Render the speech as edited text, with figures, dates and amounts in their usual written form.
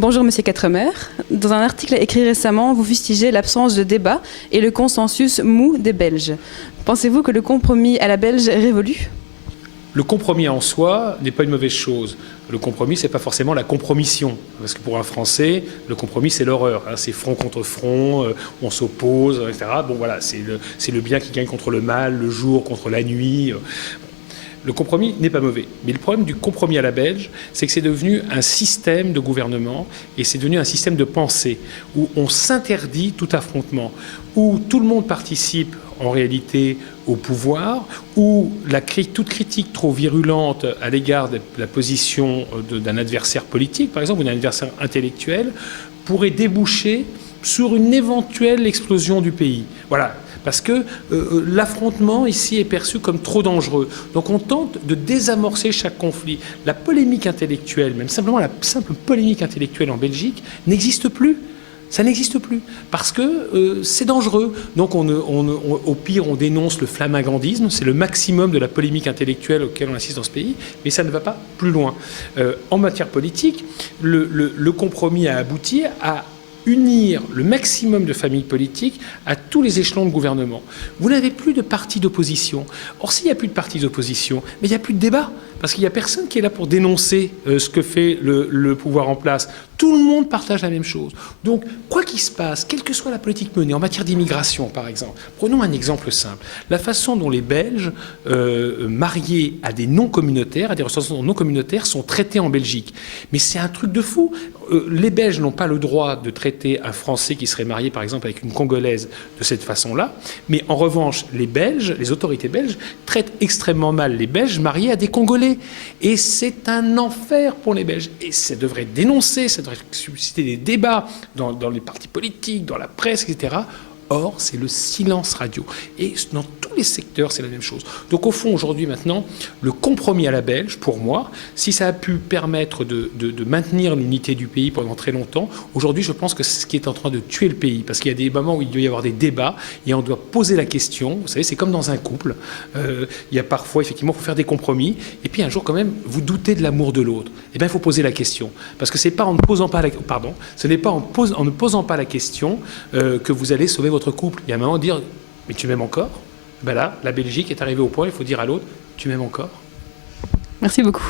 Bonjour Monsieur Quatremer. Dans un article écrit récemment, vous fustigez l'absence de débat et le consensus mou des Belges. Pensez-vous que le compromis à la belge est révolu ? Le compromis en soi n'est pas une mauvaise chose. Le compromis, ce n'est pas forcément la compromission. Parce que pour un Français, le compromis, c'est l'horreur. C'est front contre front, on s'oppose, etc. Bon, voilà, c'est le bien qui gagne contre le mal, le jour contre la nuit. Le compromis n'est pas mauvais. Mais le problème du compromis à la belge, c'est que c'est devenu un système de gouvernement et c'est devenu un système de pensée où on s'interdit tout affrontement, où tout le monde participe en réalité au pouvoir, où toute critique trop virulente à l'égard de la position d'un adversaire politique, par exemple, ou d'un adversaire intellectuel, pourrait déboucher sur une éventuelle explosion du pays. Voilà. Parce que l'affrontement ici est perçu comme trop dangereux. Donc on tente de désamorcer chaque conflit. La polémique intellectuelle, même simplement la simple polémique intellectuelle en Belgique, n'existe plus. Ça n'existe plus, parce que c'est dangereux. Donc au pire, on dénonce le flamingandisme, c'est le maximum de la polémique intellectuelle auquel on assiste dans ce pays, mais ça ne va pas plus loin. En matière politique, le compromis a abouti à unir le maximum de familles politiques à tous les échelons de gouvernement. Vous n'avez plus de partis d'opposition. Or, s'il n'y a plus de partis d'opposition, mais il n'y a plus de débat, parce qu'il n'y a personne qui est là pour dénoncer ce que fait le pouvoir en place. Tout le monde partage la même chose. Donc, quoi qu'il se passe, quelle que soit la politique menée, en matière d'immigration, par exemple, prenons un exemple simple. La façon dont les Belges mariés à des non-communautaires, à des ressortissants non communautaires, sont traités en Belgique. Mais c'est un truc de fou. Les Belges n'ont pas le droit de traiter un Français qui serait marié, par exemple, avec une Congolaise de cette façon-là. Mais en revanche, les Belges, les autorités belges, traitent extrêmement mal les Belges mariés à des Congolais. Et c'est un enfer pour les Belges. Et ça devrait dénoncer, ça devrait susciter des débats dans les partis politiques, dans la presse, etc. Or, c'est le silence radio. Et dans tous les secteurs, c'est la même chose. Donc, au fond, aujourd'hui, maintenant, le compromis à la belge, pour moi, si ça a pu permettre de maintenir l'unité du pays pendant très longtemps, aujourd'hui, je pense que c'est ce qui est en train de tuer le pays. Parce qu'il y a des moments où il doit y avoir des débats et on doit poser la question. Vous savez, c'est comme dans un couple. Il y a parfois, effectivement, il faut faire des compromis. Et puis, un jour, quand même, vous doutez de l'amour de l'autre. Eh bien, il faut poser la question. Parce que c'est pas en ne posant pas la... Pardon. Ce n'est pas en ne posant pas la question que vous allez sauver votre couple. Il y a un moment de dire « mais tu m'aimes encore ?» Ben là, la Belgique est arrivée au point, il faut dire à l'autre « tu m'aimes encore ?» Merci beaucoup.